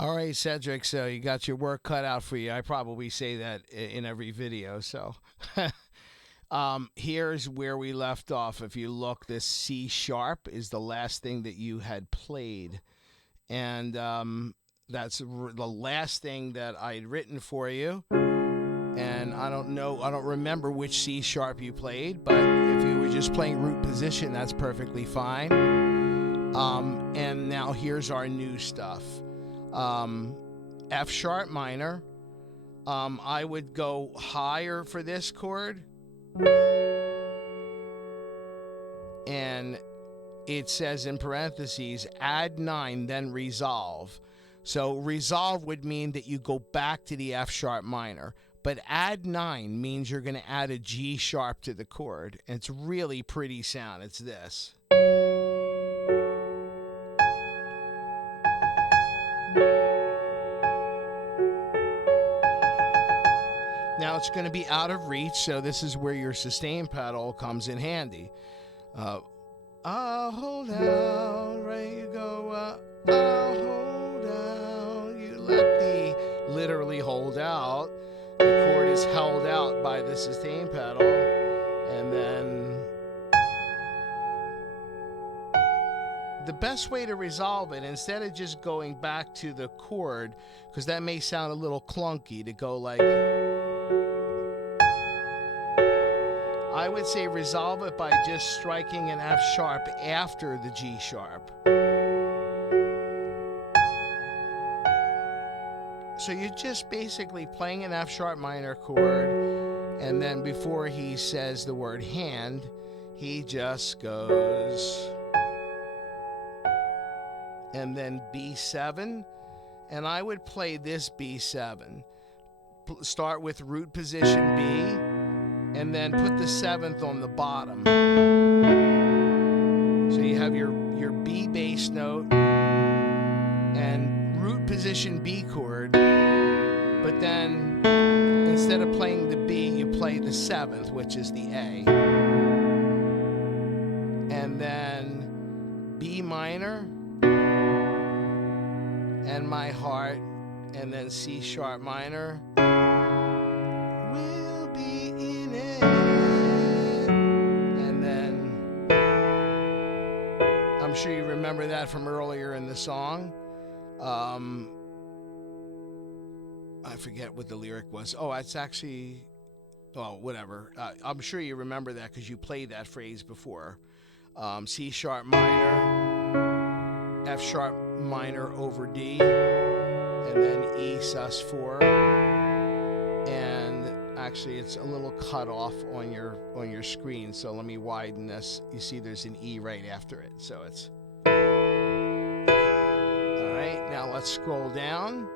All right, Cedric. So you got your work cut out for you. I probably say that in every video. So here's where we left off. If you look, this C sharp is the last thing that you had played. And the last thing that I'd written for you. And I don't remember which C sharp you played, but if you were just playing root position, that's perfectly fine. And now here's our new stuff. F sharp minor. I would go higher for this chord. And it says in parentheses, add 9, then resolve. So resolve would mean that you go back to the F sharp minor. But add 9 means you're going to add a G sharp to the chord. And it's really pretty sound. It's this. Now it's going to be out of reach, so this is where your sustain pedal comes in handy. I'll hold out, right you go, I'll hold out. You let the literally hold out. The chord is held out by the sustain pedal, and then the best way to resolve it, instead of just going back to the chord, because that may sound a little clunky to go like, I would say resolve it by just striking an F sharp after the G sharp. So you're just basically playing an F sharp minor chord, and then before he says the word hand, he just goes, and then B7, and I would play this B7. Start with root position B, and then put the 7th on the bottom. So you have your B bass note and root position B chord, but then instead of playing the B, you play the 7th, which is the A. And then B minor and my heart, and then C sharp minor. I'm sure you remember that from earlier in the song. I forget what the lyric was. Oh, it's actually, whatever. I'm sure you remember that because you played that phrase before. C sharp minor, F sharp minor over D, and then E sus4. And actually, it's a little cut off on your screen, so let me widen this. You see there's an E right after it, so it's all right. Now let's scroll down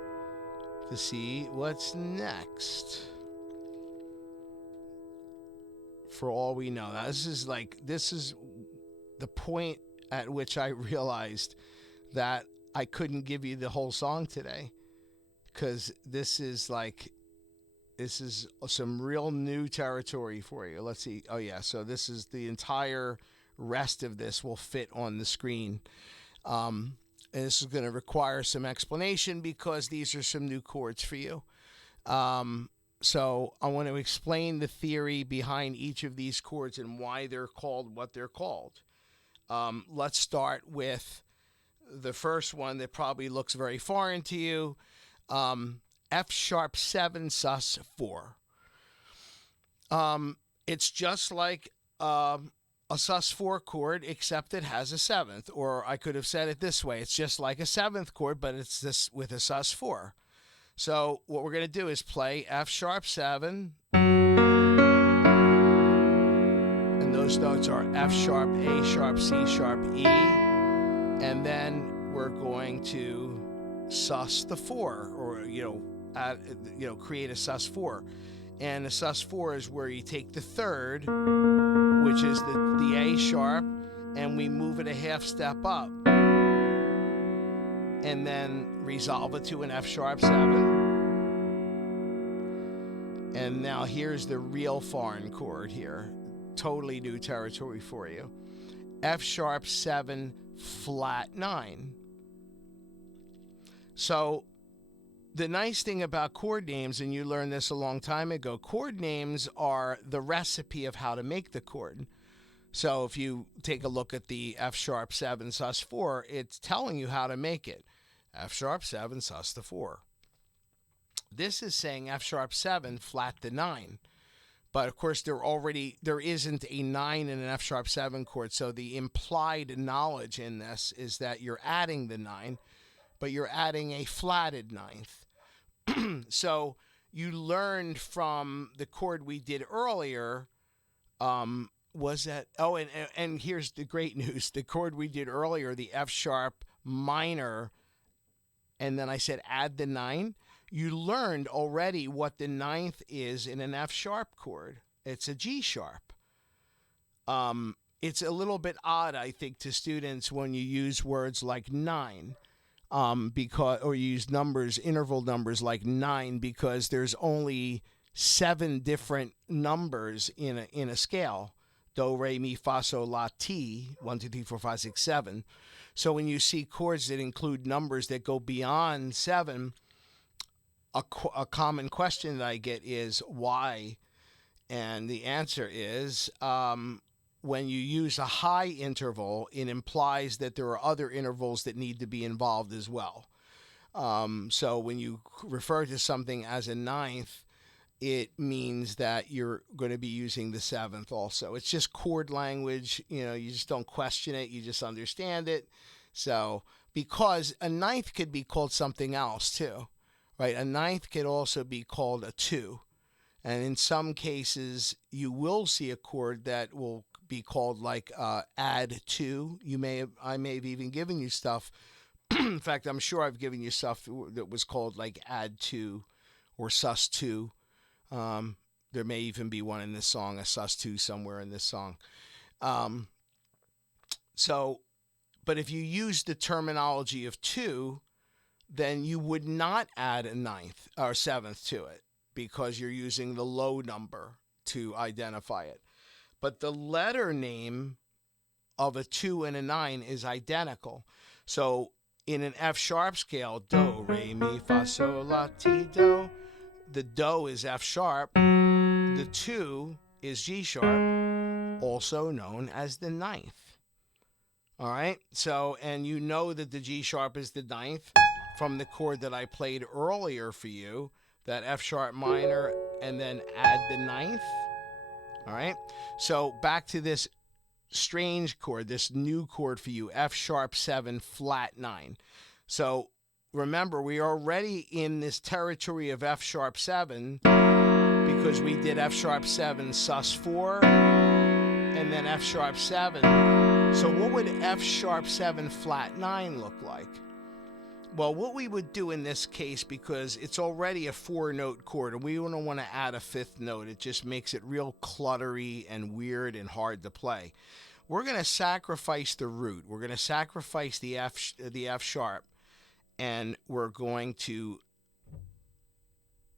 to see what's next. For all we know, now this is the point at which I realized that I couldn't give you the whole song today, because this is some real new territory for you. Let's see. Oh, yeah. So this is the entire rest of this will fit on the screen. And this is going to require some explanation because these are some new chords for you. So I want to explain the theory behind each of these chords and why they're called what they're called. Let's start with the first one that probably looks very foreign to you. F sharp 7 sus 4. It's just like a sus 4 chord, except it has a 7th. Or I could have said it this way. It's just like a 7th chord, but it's this with a sus 4. So what we're going to do is play F sharp 7. And those notes are F sharp, A sharp, C sharp, E. And then we're going to sus the 4, or, create a sus 4. And a sus 4 is where you take the 3rd, which is the A sharp, and we move it a half step up. And then resolve it to an F sharp 7. And now here's the real foreign chord here. Totally new territory for you. F sharp 7 flat 9. So the nice thing about chord names, and you learned this a long time ago, chord names are the recipe of how to make the chord. So if you take a look at the F sharp 7 sus 4, it's telling you how to make it. F sharp 7 sus to 4. This is saying F sharp 7 flat to 9. But of course, there isn't a 9 in an F sharp 7 chord. So the implied knowledge in this is that you're adding the 9, but you're adding a flatted ninth. So you learned from the chord we did earlier. Was that? Oh, and here's the great news. The chord we did earlier, the F sharp minor, and then I said add the 9. You learned already what the ninth is in an F sharp chord. It's a G sharp. It's a little bit odd, I think, to students when you use words like 9, or you use numbers, interval numbers like 9, because there's only 7 different numbers in a scale. Do, re, mi, fa, sol, la, ti, 1, 2, 3, 4, 5, 6, 7. So when you see chords that include numbers that go beyond 7, a common question that I get is why? And the answer is when you use a high interval, it implies that there are other intervals that need to be involved as well. So when you refer to something as a ninth, it means that you're going to be using the 7th also. It's just chord language. You just don't question it. You just understand it. So because a ninth could be called something else too. Right, a ninth could also be called a 2. And in some cases, you will see a chord that will be called like add 2. I may have even given you stuff. In fact, I'm sure I've given you stuff that was called like add 2 or sus 2. There may even be one in this song, a sus 2 somewhere in this song. But if you use the terminology of 2, then you would not add a ninth or 7th to it because you're using the low number to identify it. But the letter name of a 2 and a 9 is identical. So in an F sharp scale, do, re, mi, fa, sol, la, ti, do, the do is F sharp, the 2 is G sharp, also known as the ninth. All right, so, and you know that the G sharp is the ninth from the chord that I played earlier for you, that F sharp minor, and then add the ninth. All right, so back to this strange chord, this new chord for you, F sharp 7 flat 9. So remember, we are already in this territory of F sharp 7 because we did F sharp 7 sus 4 and then F sharp 7. So what would F sharp 7 flat 9 look like? Well, what we would do in this case, because it's already a 4-note chord and we don't want to add a 5th note, it just makes it real cluttery and weird and hard to play. We're going to sacrifice the root. We're going to sacrifice the F sharp, and we're going to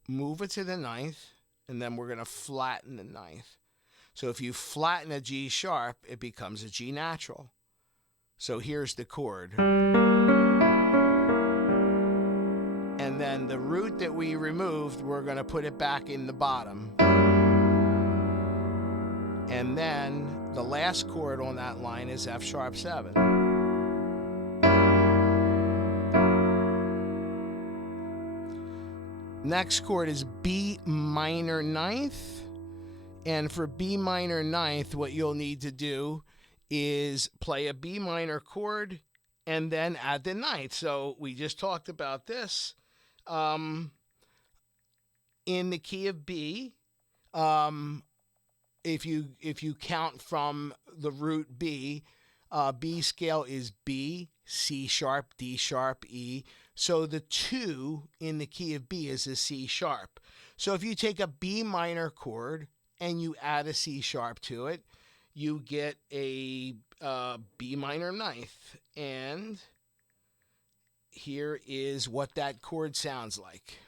move it to the ninth, and then we're going to flatten the ninth. So if you flatten a G sharp, it becomes a G natural. So here's the chord. And then the root that we removed, we're going to put it back in the bottom. And then the last chord on that line is F sharp 7. Next chord is B minor ninth. And for B minor ninth, what you'll need to do is play a B minor chord and then add the ninth. So we just talked about this. In the key of B, if you count from the root B, B scale is B, C sharp, D sharp, E. So the 2 in the key of B is a C sharp. So if you take a B minor chord and you add a C sharp to it, you get a B minor ninth. And here is what that chord sounds like.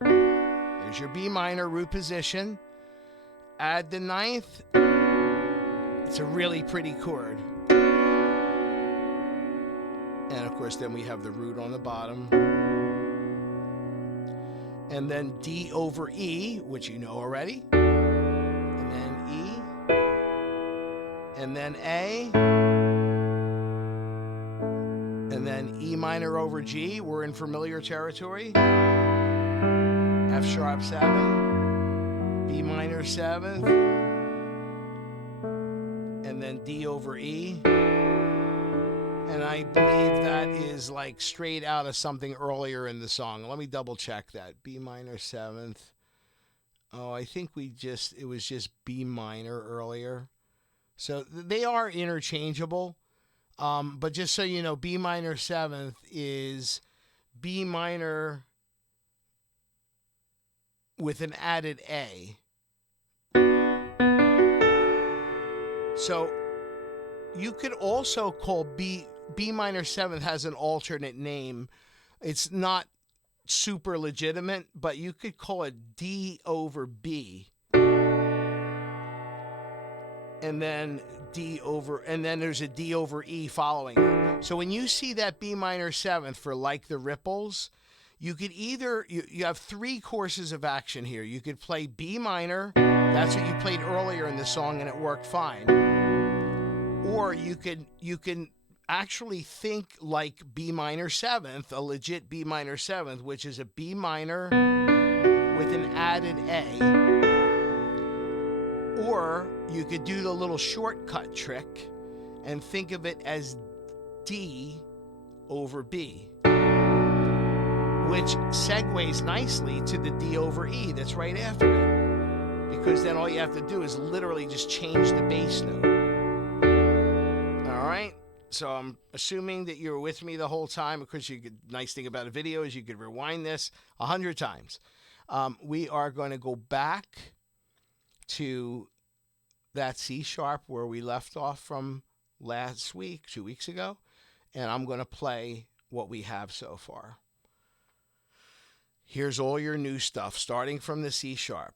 There's your B minor root position. Add the ninth. It's a really pretty chord. And of course, then we have the root on the bottom. and then D over E, which you know already, and then E, and then A, and then E minor over G. We're in familiar territory. F sharp 7, B minor 7th, and then D over E. And I believe that is like straight out of something earlier in the song. Let me double check that. B minor 7th. Oh, I think it was just B minor earlier. So they are interchangeable. But just so you know, B minor 7th is B minor with an added A. So you could also call B minor 7th has an alternate name. It's not super legitimate, but you could call it D over B. And then there's a D over E following it. So when you see that B minor 7th for Like the Ripples, you could either, you have three courses of action here. You could play B minor, that's what you played earlier in the song and it worked fine. Or you can actually think like B minor 7th, a legit B minor 7th, which is a B minor with an added A. Or you could do the little shortcut trick and think of it as D over B, which segues nicely to the D over E that's right after it, because then all you have to do is literally just change the bass note. All right? So I'm assuming that you were with me the whole time. Of course, nice thing about a video is you could rewind this 100 times. We are going to go back to that C sharp where we left off from last week, 2 weeks ago, and I'm going to play what we have so far. Here's all your new stuff, starting from the C sharp.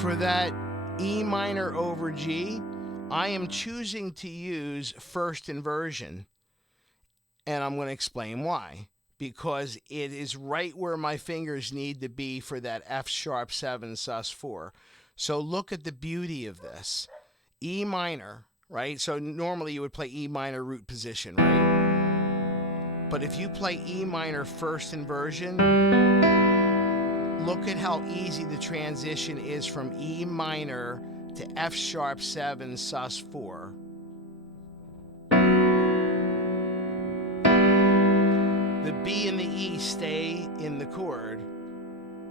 For that E minor over G, I am choosing to use first inversion, and I'm going to explain why. Because it is right where my fingers need to be for that F sharp 7 sus4. So look at the beauty of this. E minor, right? So normally you would play E minor root position, right? But if you play E minor first inversion, look at how easy the transition is from E minor to F sharp 7 sus4. The B and the E stay in the chord.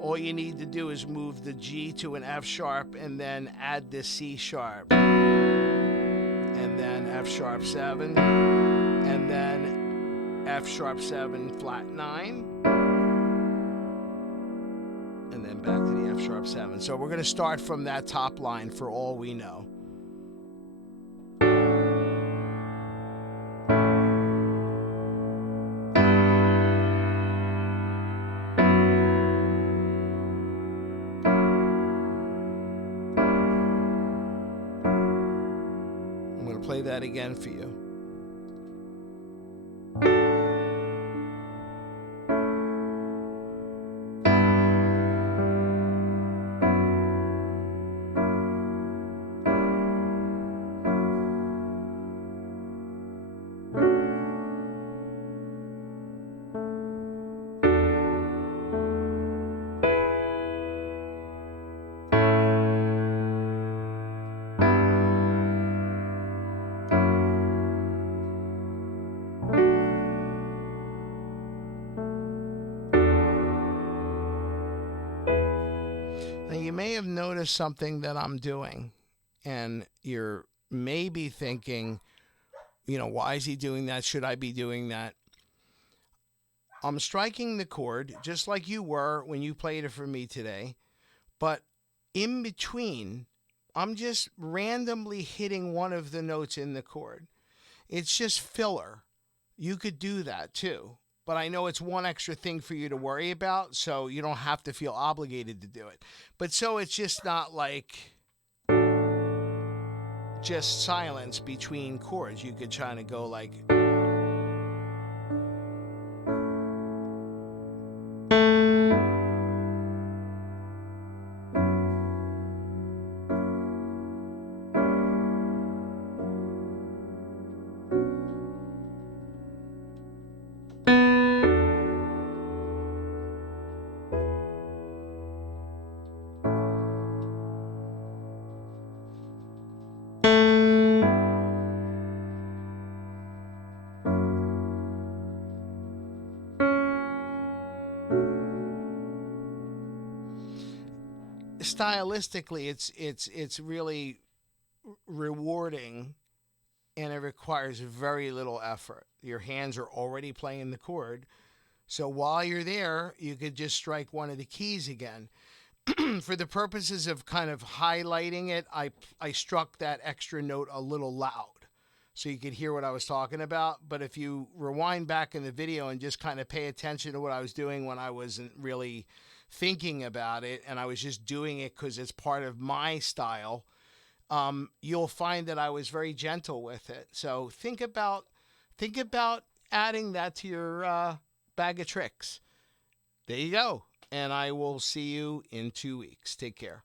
All you need to do is move the G to an F sharp and then add this C sharp. And then F sharp 7. And then F sharp 7 flat 9. And then back to the F sharp 7. So we're going to start from that top line for all we know. I'm going to play that again for you. Now, you may have noticed something that I'm doing, and you're may be thinking, why is he doing that? Should I be doing that? I'm striking the chord just like you were when you played it for me today, but in between, I'm just randomly hitting one of the notes in the chord. It's just filler. You could do that too. But I know it's one extra thing for you to worry about, so you don't have to feel obligated to do it. But so it's just not like just silence between chords. You could try to go like. Stylistically, it's really rewarding, and it requires very little effort. Your hands are already playing the chord, so while you're there, you could just strike one of the keys again. For the purposes of kind of highlighting it, I struck that extra note a little loud so you could hear what I was talking about. But if you rewind back in the video and just kind of pay attention to what I was doing when I wasn't really thinking about it and I was just doing it because it's part of my style, you'll find that I was very gentle with it. So think about adding that to your bag of tricks. There you go. And I will see you in 2 weeks. Take care.